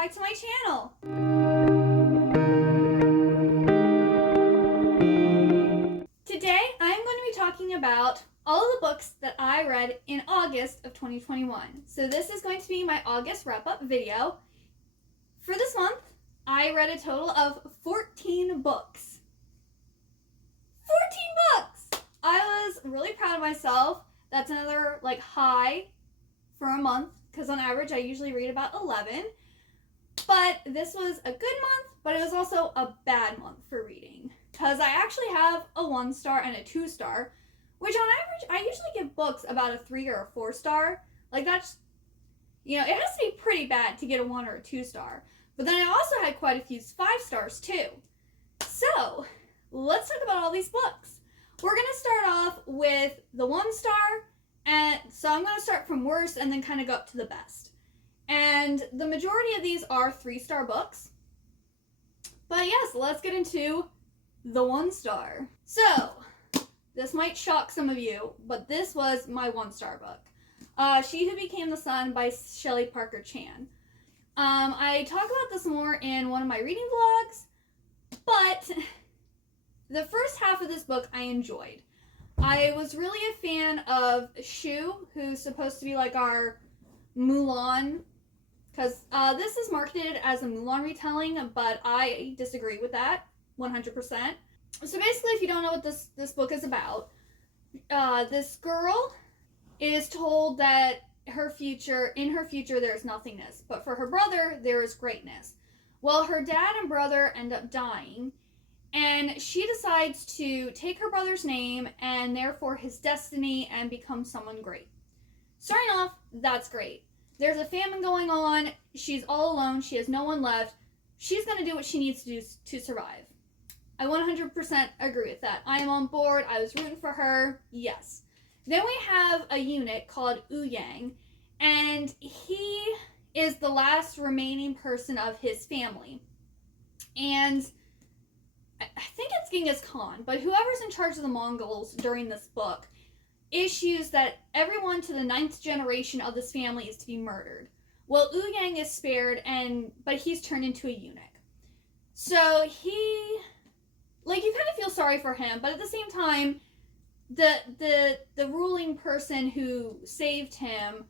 back to my channel. Today I'm going to be talking about all of the books that I read in August of 2021. So this is going to be my August wrap-up video. For this month, I read a total of 14 books. 14 books! I was really proud of myself. That's another high for a month, because on average I usually read about 11. But this was a good month, but it was also a bad month for reading, because I actually have a 1-star and a 2-star, which on average I usually give books about a 3 or a 4-star. That's, it has to be pretty bad to get a 1 or a 2-star. But then I also had quite a few 5-stars too. So let's talk about all these books. We're going to start off with the 1-star, and so I'm going to start from worst and then kind of go up to the best. And the majority of these are 3-star books. But yes, let's get into the 1-star. So, this might shock some of you, but this was my 1-star book. She Who Became the Sun by Shelly Parker Chan. I talk about this more in one of my reading vlogs, but the first half of this book I enjoyed. I was really a fan of Shu, who's supposed to be our Mulan, because this is marketed as a Mulan retelling, but I disagree with that 100%. So basically, if you don't know what this book is about, this girl is told that in her future there's nothingness, but for her brother there is greatness. Well, her dad and brother end up dying, and she decides to take her brother's name and therefore his destiny and become someone great. Starting off, that's great. There's a famine going on. She's all alone. She has no one left. She's going to do what she needs to do to survive. I 100% agree with that. I am on board. I was rooting for her. Yes. Then we have a eunuch called Ouyang, and he is the last remaining person of his family. And I think it's Genghis Khan, but whoever's in charge of the Mongols during this book issues that everyone to the 9th generation of this family is to be murdered. Well, Ouyang is spared, but he's turned into a eunuch. So you kind of feel sorry for him, but at the same time, the ruling person who saved him,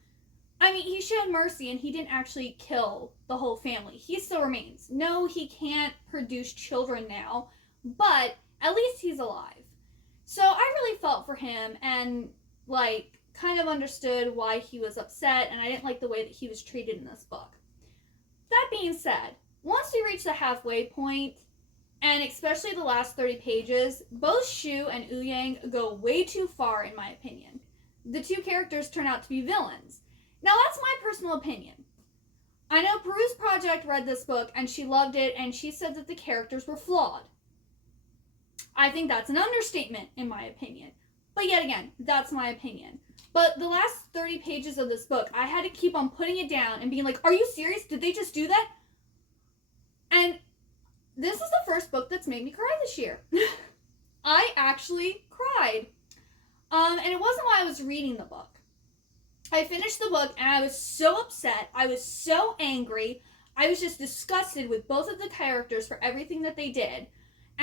he showed mercy and he didn't actually kill the whole family. He still remains. No, he can't produce children now, but at least he's alive. So I really felt for him and kind of understood why he was upset, and I didn't like the way that he was treated in this book. That being said, once we reach the halfway point, and especially the last 30 pages, both Shu and Ouyang go way too far in my opinion. The two characters turn out to be villains. Now that's my personal opinion. I know Peru's Project read this book and she loved it, and she said that the characters were flawed. I think that's an understatement in my opinion. But yet again, that's my opinion. But the last 30 pages of this book, I had to keep on putting it down and being like, are you serious? Did they just do that? And this is the first book that's made me cry this year. I actually cried. And it wasn't while I was reading the book. I finished the book and I was so upset. I was so angry. I was just disgusted with both of the characters for everything that they did.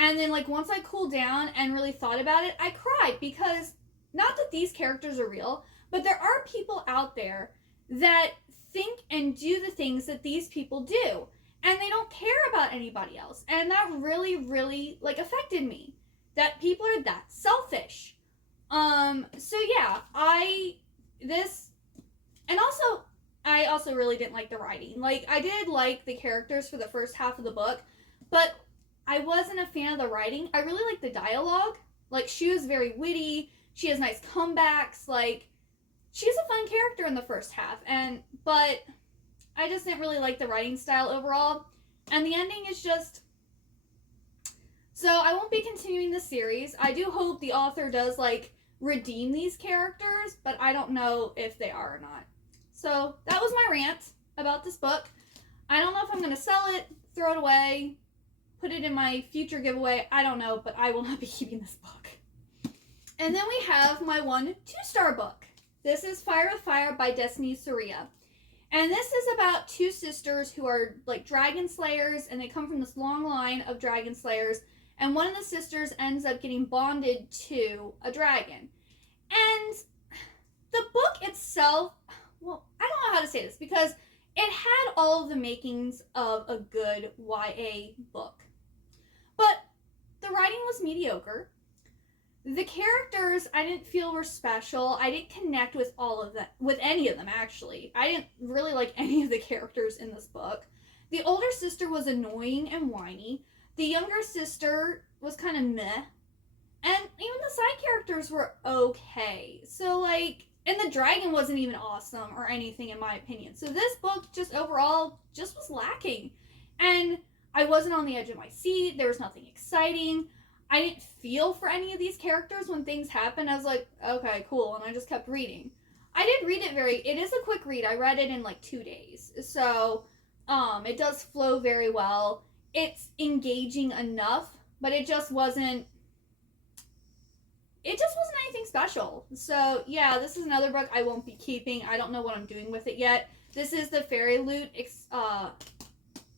And then once I cooled down and really thought about it, I cried, because not that these characters are real, but there are people out there that think and do the things that these people do. And they don't care about anybody else. And that really, really affected me. That people are that selfish. So yeah, I also really didn't like the writing. I did like the characters for the first half of the book, but I wasn't a fan of the writing. I really like the dialogue. She was very witty. She has nice comebacks. She's a fun character in the first half. But I just didn't really like the writing style overall. And the ending is just... So I won't be continuing the series. I do hope the author does, redeem these characters, but I don't know if they are or not. So that was my rant about this book. I don't know if I'm going to sell it, throw it away, put it in my future giveaway. I don't know, but I will not be keeping this book. And then we have my 1 2-star book. This is Fire with Fire by Destiny Surya. And this is about two sisters who are like dragon slayers, and they come from this long line of dragon slayers. And one of the sisters ends up getting bonded to a dragon. And the book itself, well, I don't know how to say this because it had all of the makings of a good YA book. But the writing was mediocre. The characters I didn't feel were special. I didn't connect with any of them actually. I didn't really like any of the characters in this book. The older sister was annoying and whiny. The younger sister was kind of meh. And even the side characters were okay. So and the dragon wasn't even awesome or anything in my opinion. So this book just overall just was lacking. And I wasn't on the edge of my seat. There was nothing exciting. I didn't feel for any of these characters when things happened. I was like, okay, cool. And I just kept reading. I did read it it is a quick read. I read it in 2 days. So, it does flow very well. It's engaging enough, but it just wasn't anything special. So, yeah, this is another book I won't be keeping. I don't know what I'm doing with it yet. This is the Fairy Loot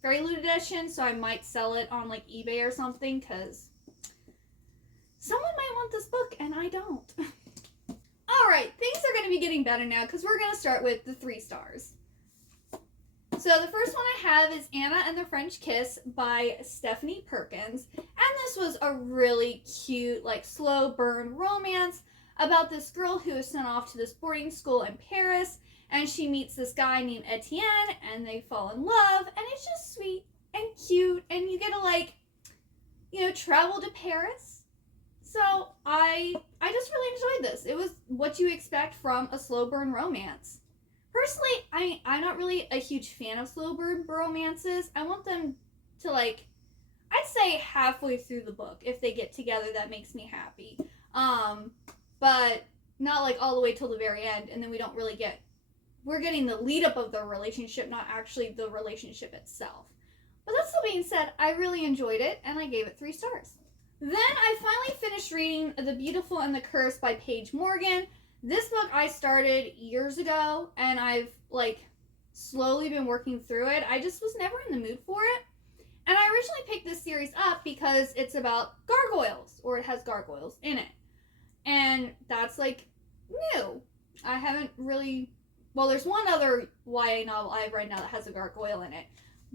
edition, so I might sell it on eBay or something, because someone might want this book, and I don't. Alright, things are going to be getting better now, because we're going to start with the 3 stars. So the first one I have is Anna and the French Kiss by Stephanie Perkins. And this was a really cute, slow burn romance about this girl who is sent off to this boarding school in Paris. And she meets this guy named Etienne, and they fall in love. And it's just sweet and cute. And you get to, travel to Paris. So I just really enjoyed this. It was what you expect from a slow burn romance. Personally, I'm not really a huge fan of slow burn romances. I want them to I'd say halfway through the book, if they get together, that makes me happy. But not all the way till the very end, and then we don't really we're getting the lead up of the relationship, not actually the relationship itself. But that still being said, I really enjoyed it, and I gave it 3 stars. Then I finally finished reading The Beautiful and the Cursed by Paige Morgan. This book I started years ago, and I've slowly been working through it. I just was never in the mood for it. And I originally picked this series up because it's about gargoyles, or it has gargoyles in it. And that's new. I haven't really, well, there's one other YA novel I have right now that has a gargoyle in it,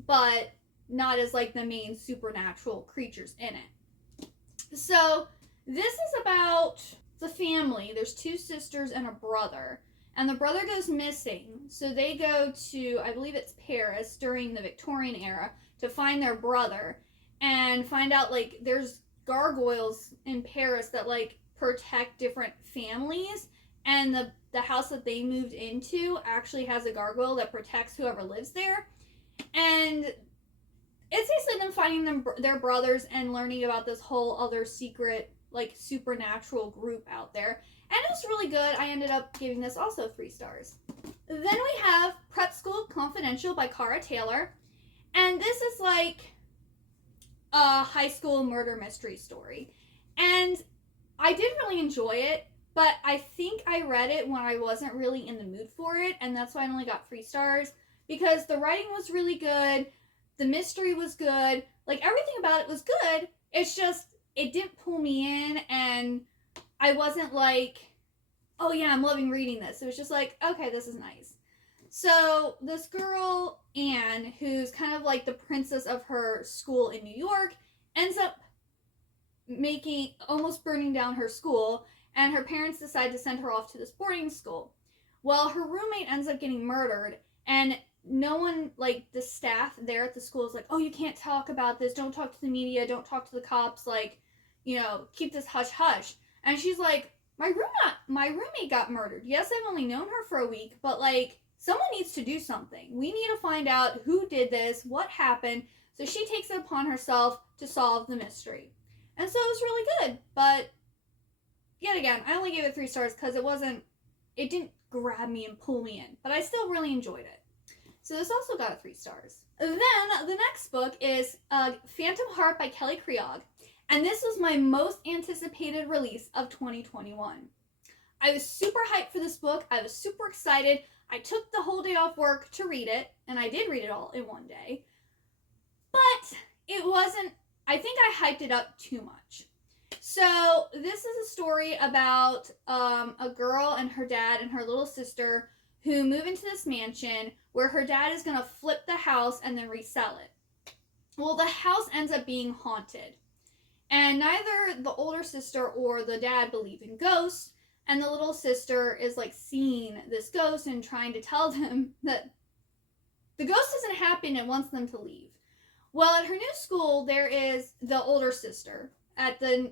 but not as the main supernatural creatures in it. So this is about the family. There's 2 sisters and a brother, and the brother goes missing. So they go to, I believe it's Paris during the Victorian era, to find their brother and find out there's gargoyles in Paris that protect different families, and the house that they moved into actually has a gargoyle that protects whoever lives there. And it's basically them finding their brothers and learning about this whole other secret supernatural group out there. And it was really good. I ended up giving this also 3 stars. Then we have Prep School Confidential by Cara Taylor. And this is a high school murder mystery story. And I did really enjoy it, but I think I read it when I wasn't really in the mood for it, and that's why I only got 3 stars, because the writing was really good, the mystery was good, everything about it was good. It's just, it didn't pull me in, and I wasn't oh yeah, I'm loving reading this. It was just okay, this is nice. So this girl, Anne, who's kind of the princess of her school in New York, ends up almost burning down her school, and her parents decide to send her off to this boarding school. Well, her roommate ends up getting murdered, and no one, the staff there at the school is oh, you can't talk about this, don't talk to the media, don't talk to the cops, keep this hush-hush. And she's my roommate got murdered. Yes, I've only known her for a week, but someone needs to do something. We need to find out who did this, what happened. So she takes it upon herself to solve the mystery. And so it was really good, but yet again, I only gave it 3 stars because it didn't grab me and pull me in, but I still really enjoyed it. So this also got 3 stars. Then the next book is Phantom Heart by Kelly Creog, and this was my most anticipated release of 2021. I was super hyped for this book. I was super excited. I took the whole day off work to read it, and I did read it all in one day. But it wasn't, I think I hyped it up too much. So this is a story about a girl and her dad and her little sister who move into this mansion where her dad is going to flip the house and then resell it. Well, the house ends up being haunted. And neither the older sister or the dad believe in ghosts. And the little sister is like seeing this ghost and trying to tell them that the ghost doesn't happen and wants them to leave. Well, at her new school, there is the older sister at the,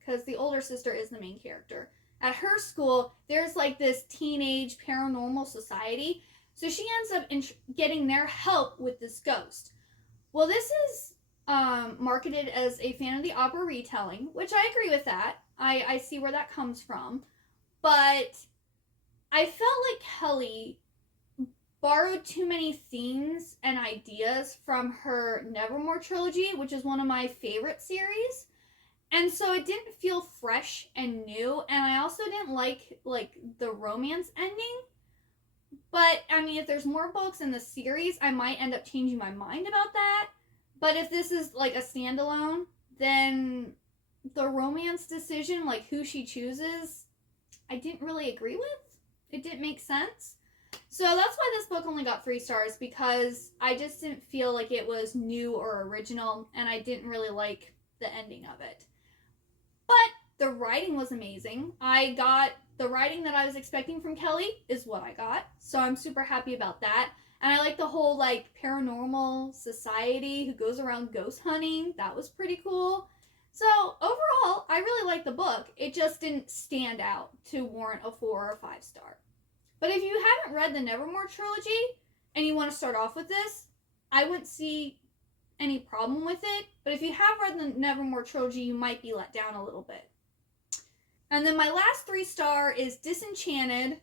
because the older sister is the main character. At her school, there's like this teenage paranormal society. So she ends up getting their help with this ghost. Well, this is marketed as a Phantom of the Opera retelling, which I agree with that. I see where that comes from. But I felt like Kelly borrowed too many themes and ideas from her Nevermore trilogy, which is one of my favorite series. And so it didn't feel fresh and new, and I also didn't like the romance ending. But I mean, if there's more books in the series, I might end up changing my mind about that. But if this is like a standalone, then the romance decision, like who she chooses, I didn't really agree with. It didn't make sense. So that's why this book only got 3 stars, because I just didn't feel like it was new or original, and I didn't really like the ending of it. But the writing was amazing. I got the writing that I was expecting from Kelly is what I got. So I'm super happy about that. And I like the whole like paranormal society who goes around ghost hunting. That was pretty cool. So overall, I really liked the book. It just didn't stand out to warrant a 4 or 5 star. But if you haven't read the Nevermore trilogy and you want to start off with this, I wouldn't see any problem with it. But if you have read the Nevermore trilogy, you might be let down a little bit. And then my last 3-star is Disenchanted,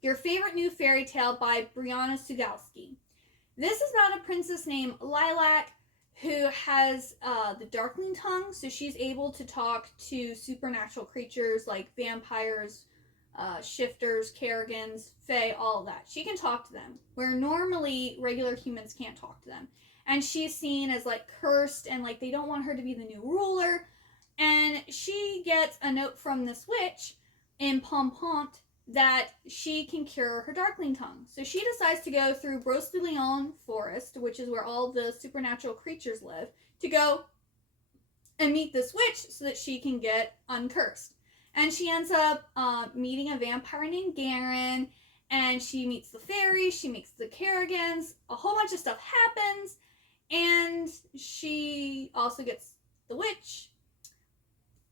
Your Favorite New Fairy Tale by Brianna Sugalski. This is about a princess named Lilac who has the Darkling tongue, so she's able to talk to supernatural creatures like vampires, shifters, Carrigans, fae, all of that. She can talk to them, where normally regular humans can't talk to them. And she's seen as like cursed, and like they don't want her to be the new ruler. And she gets a note from this witch in Pompont that she can cure her Darkling tongue. So she decides to go through Bros de Leon Forest, which is where all the supernatural creatures live, to go and meet this witch so that she can get uncursed. And she ends up meeting a vampire named Garen, and she meets the fairies, she meets the Carrigans, a whole bunch of stuff happens, and she also gets the witch.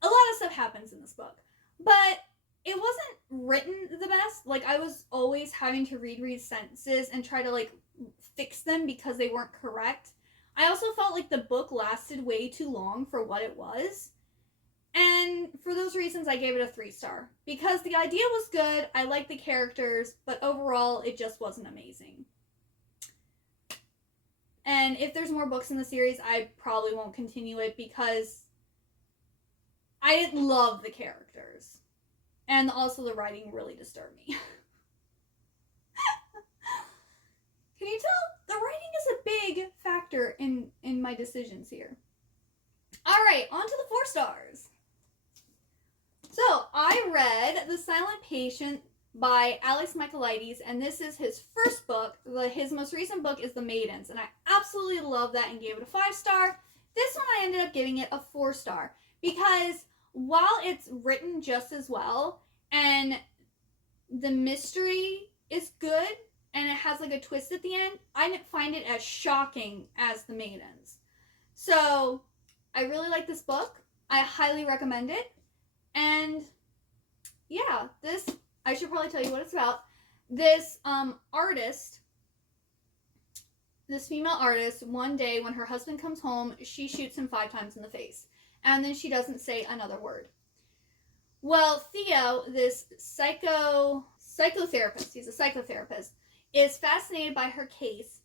A lot of stuff happens in this book, but it wasn't written the best. Like, I was always having to reread sentences and try to, like, fix them because they weren't correct. I also felt like the book lasted way too long for what it was. And for those reasons, I gave it a 3-star. Because the idea was good, I liked the characters, but overall, it just wasn't amazing. And if there's more books in the series, I probably won't continue it because I didn't love the characters. And also the writing really disturbed me. Can you tell? The writing is a big factor in my decisions here. Alright, on to the 4 stars. So, I read The Silent Patient by Alex Micheleitis, and this is his first book. His most recent book is The Maidens, and I absolutely love that and gave it a 5-star. This one I ended up giving it a 4-star, because while it's written just as well, and the mystery is good, and it has like a twist at the end, I didn't find it as shocking as The Maidens. So, I really like this book. I highly recommend it. And yeah, I should probably tell you what it's about. This artist, this female artist, one day when her husband comes home, she shoots him 5 times in the face. And then she doesn't say another word. Well, Theo, this psychotherapist, he's a psychotherapist, is fascinated by her case,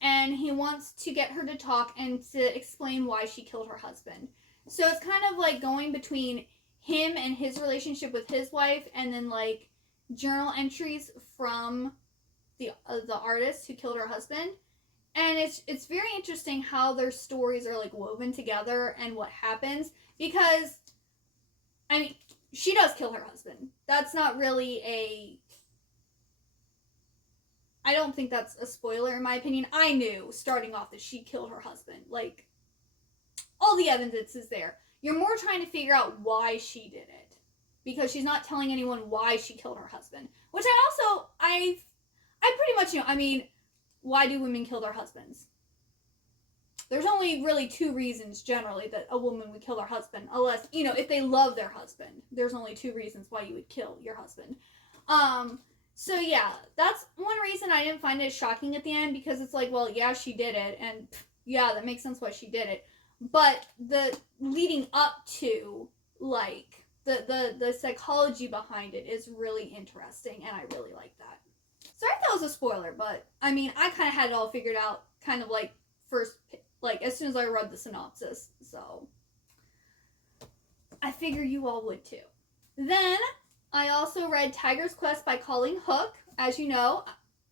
and he wants to get her to talk and to explain why she killed her husband. So it's kind of like going between him and his relationship with his wife, and then like journal entries from the artist who killed her husband. And it's very interesting how their stories are like woven together and what happens, because I mean, she does kill her husband. That's not really I don't think that's a spoiler in my opinion. I knew starting off that she killed her husband. Like, all the evidence is there. You're more trying to figure out why she did it, because she's not telling anyone why she killed her husband. Which I pretty much know. I mean, why do women kill their husbands? There's only really two reasons generally that a woman would kill her husband, unless, if they love their husband. There's only two reasons why you would kill your husband. So yeah, that's one reason I didn't find it shocking at the end, because it's like, well, yeah, she did it, and yeah, that makes sense why she did it. But the leading up to, like, the psychology behind it is really interesting, and I really like that. Sorry if that was a spoiler, but, I mean, I kind of had it all figured out, kind of like, as soon as I read the synopsis, so I figure you all would too. Then, I also read Tiger's Quest by Colleen Hook. As you know,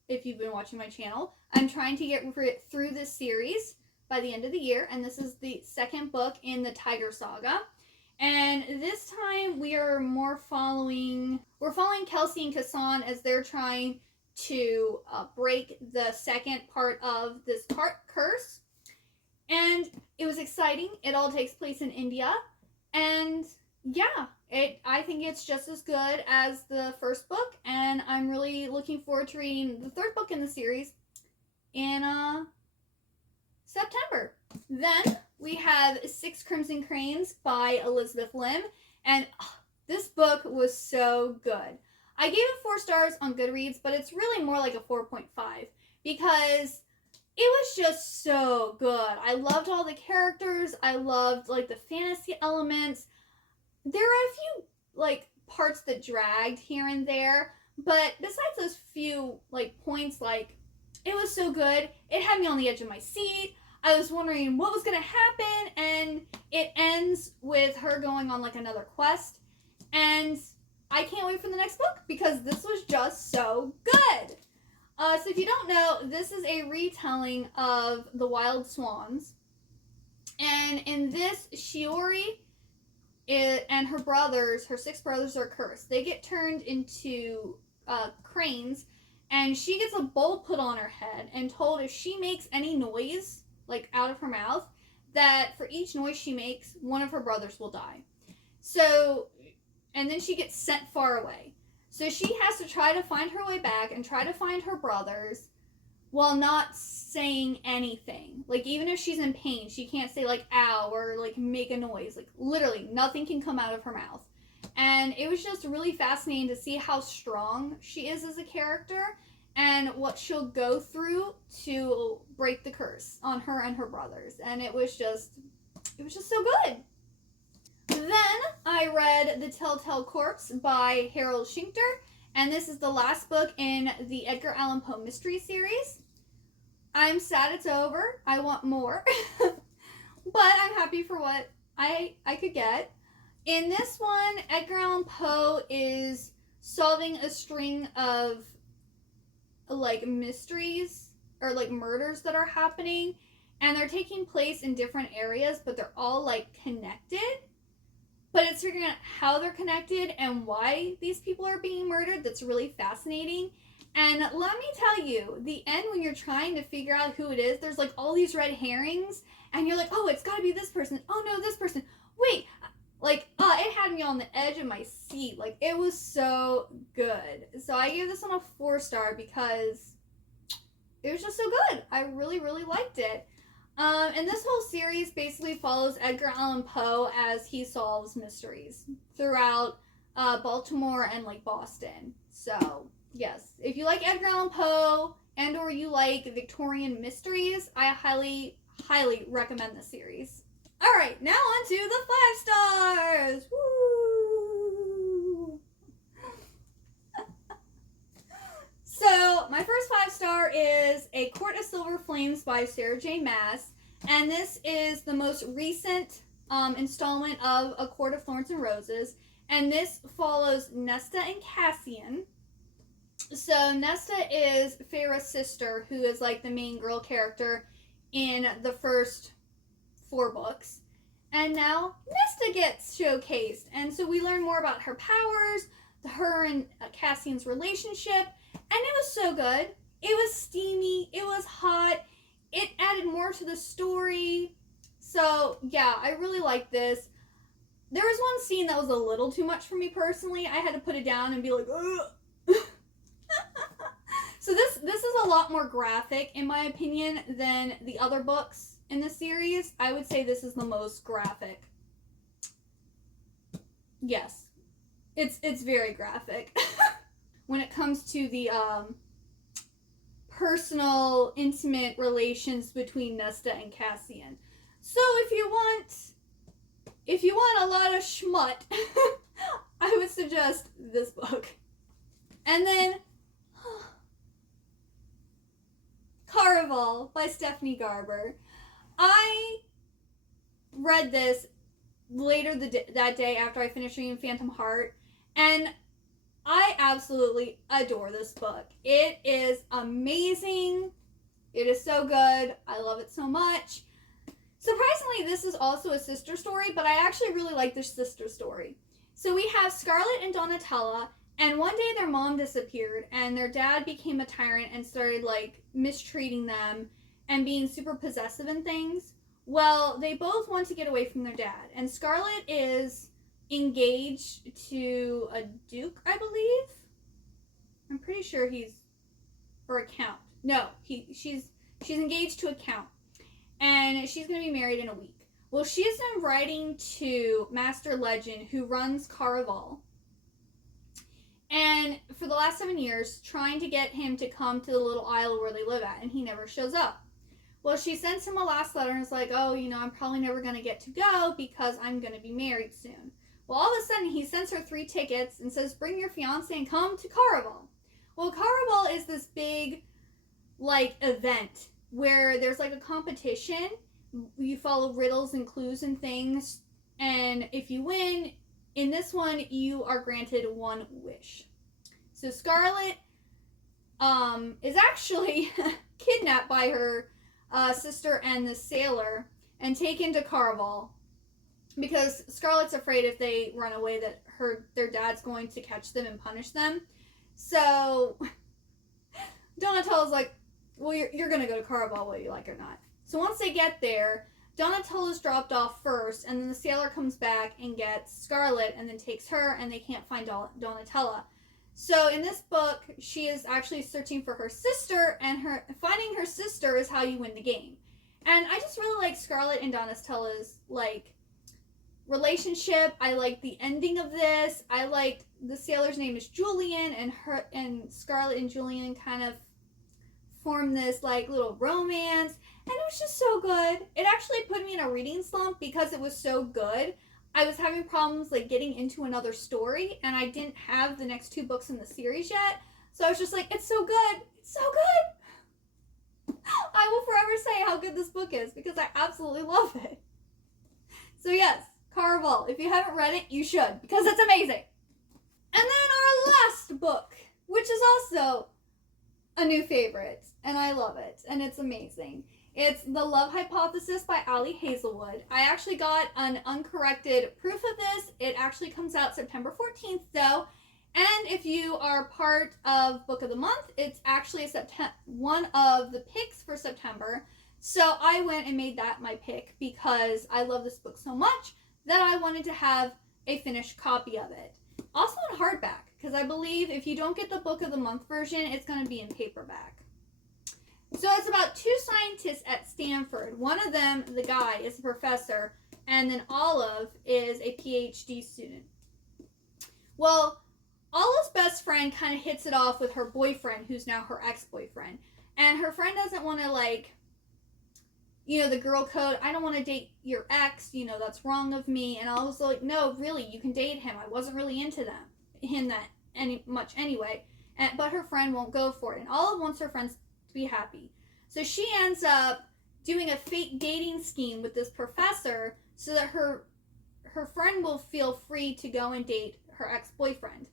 if you've been watching my channel, I'm trying to get through this series by the end of the year, and this is the second book in the Tiger Saga. And this time we are following Kelsey and Kassan as they're trying to break the second part of this curse. And it was exciting. It all takes place in India. And yeah, I think it's just as good as the first book. And I'm really looking forward to reading the third book in the series in September. Then we have Six Crimson Cranes by Elizabeth Lim. And this book was so good. I gave it 4 stars on Goodreads, but it's really more like a 4.5 because it was just so good. I loved all the characters. I loved, like, the fantasy elements. There are a few, like, parts that dragged here and there, but besides those few, like, points, like, it was so good. It had me on the edge of my seat. I was wondering what was going to happen, and it ends with her going on, like, another quest, and I can't wait for the next book because this was just so good. So if you don't know, this is a retelling of The Wild Swans. And in this, Shiori and her brothers, her 6 brothers, are cursed. They get turned into cranes, and she gets a bowl put on her head and told if she makes any noise, like out of her mouth, that for each noise she makes, one of her brothers will die. So, and then she gets sent far away. So she has to try to find her way back and try to find her brothers while not saying anything. Like, even if she's in pain, she can't say, like, ow, or, like, make a noise. Like, literally, nothing can come out of her mouth. And it was just really fascinating to see how strong she is as a character and what she'll go through to break the curse on her and her brothers. And it was just so good. Then I read The Telltale Corpse by Harold Shinter, and this is the last book in the Edgar Allan Poe mystery series. I'm sad it's over. I want more. But I'm happy for what I could get. In this one, Edgar Allan Poe is solving a string of, like, mysteries or, like, murders that are happening, and they're taking place in different areas, but they're all, like, connected. But it's figuring out how they're connected and why these people are being murdered that's really fascinating. And let me tell you, the end, when you're trying to figure out who it is, there's, like, all these red herrings, and you're like, oh, it's gotta be this person. Oh, no, this person. Wait. Like, it had me on the edge of my seat. Like, it was so good. So I gave this one a 4-star because it was just so good. I really, really liked it. And this whole series basically follows Edgar Allan Poe as he solves mysteries throughout Baltimore and, like, Boston. So, yes, if you like Edgar Allan Poe and or you like Victorian mysteries, I highly, highly recommend this series. All right, now on to the 5 stars. Woo! So, my first 5-star is A Court of Silver Flames by Sarah J. Maas. And this is the most recent installment of A Court of Thorns and Roses. And this follows Nesta and Cassian. So Nesta is Farah's sister, who is like the main girl character in the first 4 books. And now Nesta gets showcased. And so we learn more about her powers, her and Cassian's relationship. And it was so good. It was steamy. It was hot. It added more to the story. So, yeah, I really liked this. There was one scene that was a little too much for me personally. I had to put it down and be like, ugh. So this is a lot more graphic, in my opinion, than the other books in the series. I would say this is the most graphic. Yes. It's very graphic. When it comes to the personal, intimate relations between Nesta and Cassian. So if you want a lot of schmut, I would suggest this book. And then Caraval by Stephanie Garber. I read this later that day after I finished reading Phantom Heart, and I absolutely adore this book. It is amazing. It is so good. I love it so much. Surprisingly, this is also a sister story, but I actually really like this sister story. So we have Scarlett and Donatella, and one day their mom disappeared, and their dad became a tyrant and started, like, mistreating them and being super possessive and things. Well, they both want to get away from their dad, and Scarlett is engaged to a duke, I believe. I'm pretty sure he's, or a count. No, she's engaged to a count, and she's going to be married in a week. Well, she's been writing to Master Legend, who runs Caraval, and for the last 7 years, trying to get him to come to the little isle where they live at, and he never shows up. Well, she sends him a last letter and is like, oh, I'm probably never going to get to go because I'm going to be married soon. Well, all of a sudden, he sends her 3 tickets and says, bring your fiance and come to Caraval. Well, Caraval is this big, like, event where there's, like, a competition. You follow riddles and clues and things, and if you win, in this one, you are granted 1 wish. So Scarlett is actually kidnapped by her sister and the sailor and taken to Caraval because Scarlett's afraid if they run away that their dad's going to catch them and punish them. So Donatella's like, well, you're going to go to Caraval whether you like it or not. So once they get there, Donatella's dropped off first, and then the sailor comes back and gets Scarlett and then takes her, and they can't find Donatella. So in this book, she is actually searching for her sister, and finding her sister is how you win the game. And I just really like Scarlett and Donatella's, like, relationship. I like the ending of this. I liked the sailor's name is Julian, and Scarlett and Julian kind of form this, like, little romance. And it was just so good. It actually put me in a reading slump because it was so good. I was having problems, like, getting into another story, and I didn't have the next 2 books in the series yet. So I was just like, it's so good. It's so good. I will forever say how good this book is because I absolutely love it. So yes, Caraval. If you haven't read it, you should because it's amazing. And then our last book, which is also a new favorite, and I love it, and it's amazing. It's The Love Hypothesis by Hazelwood. I actually got an uncorrected proof of this. It actually comes out September 14th, though. And if you are part of Book of the Month, it's actually one of the picks for September. So I went and made that my pick because I love this book so much that I wanted to have a finished copy of it. Also in hardback, because I believe if you don't get the Book of the Month version, it's going to be in paperback. So it's about 2 scientists at Stanford. One of them, the guy, is a professor, and then Olive is a PhD student. Well, Olive's best friend kind of hits it off with her boyfriend, who's now her ex-boyfriend. And her friend doesn't want to, like, the girl code. I don't want to date your ex, that's wrong of me. And Olive's like, no, really, you can date him. I wasn't really into him that much anyway. But her friend won't go for it. And Olive wants her friends to be happy. So she ends up doing a fake dating scheme with this professor so that her friend will feel free to go and date her ex-boyfriend.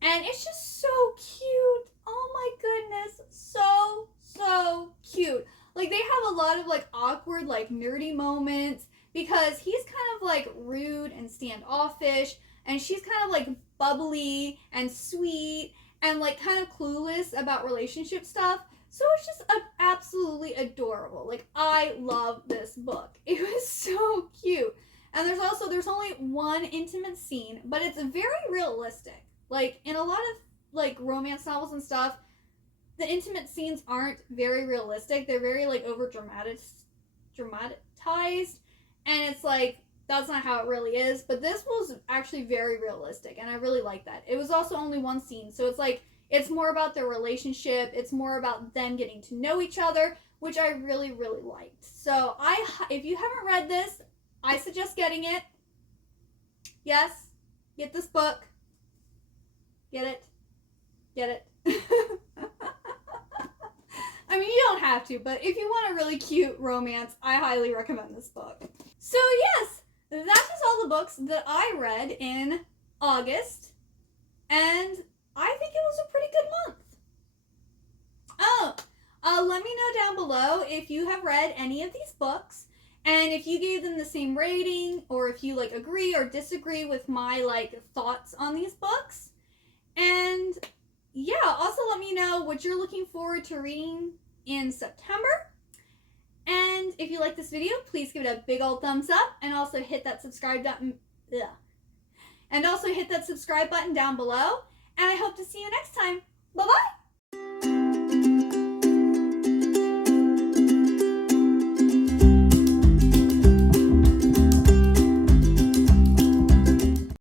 And it's just so cute. oh my goodness, so cute. Like, they have a lot of, like, awkward, like, nerdy moments because he's kind of, like, rude and standoffish, and she's kind of, like, bubbly and sweet and, like, kind of clueless about relationship stuff. So it's just absolutely adorable. Like, I love this book. It was so cute. And there's only one intimate scene, but it's very realistic. Like, in a lot of, like, romance novels and stuff, the intimate scenes aren't very realistic. They're very, like, dramatized. And it's like, that's not how it really is. But this was actually very realistic, and I really like that. It was also only one scene, so it's like, it's more about their relationship. It's more about them getting to know each other, which I really, really liked. So if you haven't read this, I suggest getting it. Yes, get this book. Get it. Get it. I mean, you don't have to, but if you want a really cute romance, I highly recommend this book. So yes, that is all the books that I read in August, and I think it was a pretty good month. Let me know down below if you have read any of these books, and if you gave them the same rating, or if you, like, agree or disagree with my, like, thoughts on these books. And yeah, also let me know what you're looking forward to reading in September. And if you like this video, please give it a big old thumbs up, and also hit that subscribe button. And also hit that subscribe button down below. And I hope to see you next time. Bye-bye!